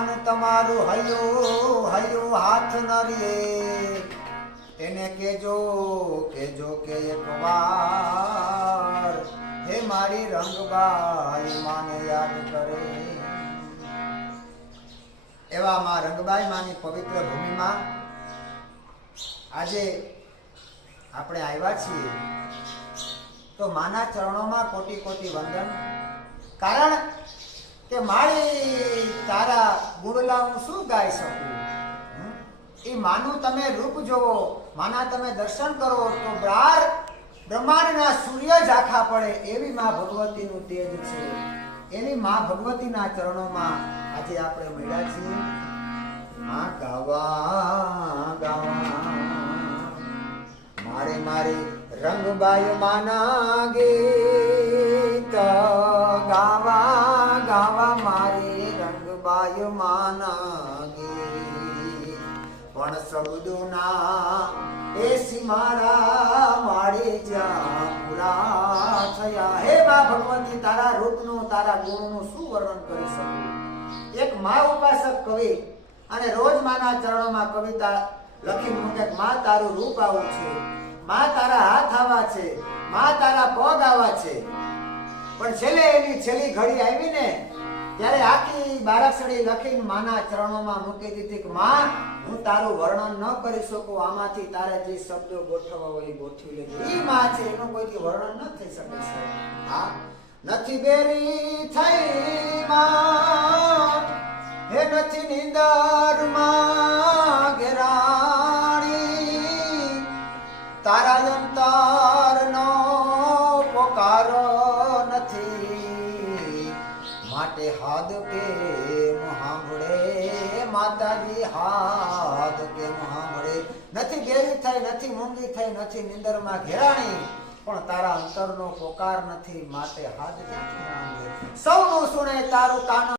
કાન તમારું હયું હયું હાથ ન રે એને કેજો કેજો કે એક વાર હે મારી રંગબાઈ માને યાદ કરે. એવા માં રંગબાઈ માની પવિત્ર ભૂમિમાં આજે આપણે આવ્યા છીએ તો માના ચરણોમાં કોટી કોટી વંદન. કારણ કે મારી તારા ગુણલા હું શું ગાઈ શકું. એ માનું તમે રૂપ જોવો, માના તમે દર્શન કરો તો બ્રહ્માંડના સૂર્ય જ આખા પડે એવી માં ભગવતીનું તેજ છે. એની માં ભગવતીના ચરણોમાં આજે આપણે મળ્યા છીએ. આ ગાવા ગાવા મારે મારી રંગબાઈ માના ગીત ગાવા ગાવા મારે રંગબાઈ માના ગીત. પણ શબ્દોના એ સિમારા મારે જ્યાં પૂરા થયા. હે મા ભગવતી તારા રૂપનું તારા ગુણનું શું વર્ણન કરી શકું. એક મા ઉપાસક કવિ અને રોજ માના ચરણોમાં કવિતા લખી મૂકે. માં તારું રૂપ આવું છે, માં તારા હાથ આવા છે, માં તારા પગ આવા છે. પણ છેલ્લે એની છેલ્લી ઘડી આવી ને ત્યારે આખી બારાક્ષડી લખીને માના ચરણોમાં મૂકી દીધી કે માં હું તારું વર્ણન ન કરી શકું, આમાંથી તારે જે શબ્દો ગોઠવવા હોય એ ગોઠવી લેજે. ઈ માં છે, એનું કોઈથી વર્ણન ન થઈ શકે છે. હા, નથી બેરી થઈ માં હે નથી નિંદર માં ઘેરાણી, તારા અંતરનો પોકારો નથી માટે હાથ કે સાંભળે માતાજી હાથ કે સાંભળે. નથી બેરી થઈ, નથી મૂંગી થઈ, નથી નિંદરમાં ઘેરાણી, પણ તારા અંતરનો પોકાર નથી માટે હાથ ક્યાંથી સાંભળે. સૌનું સુણે તારું કાન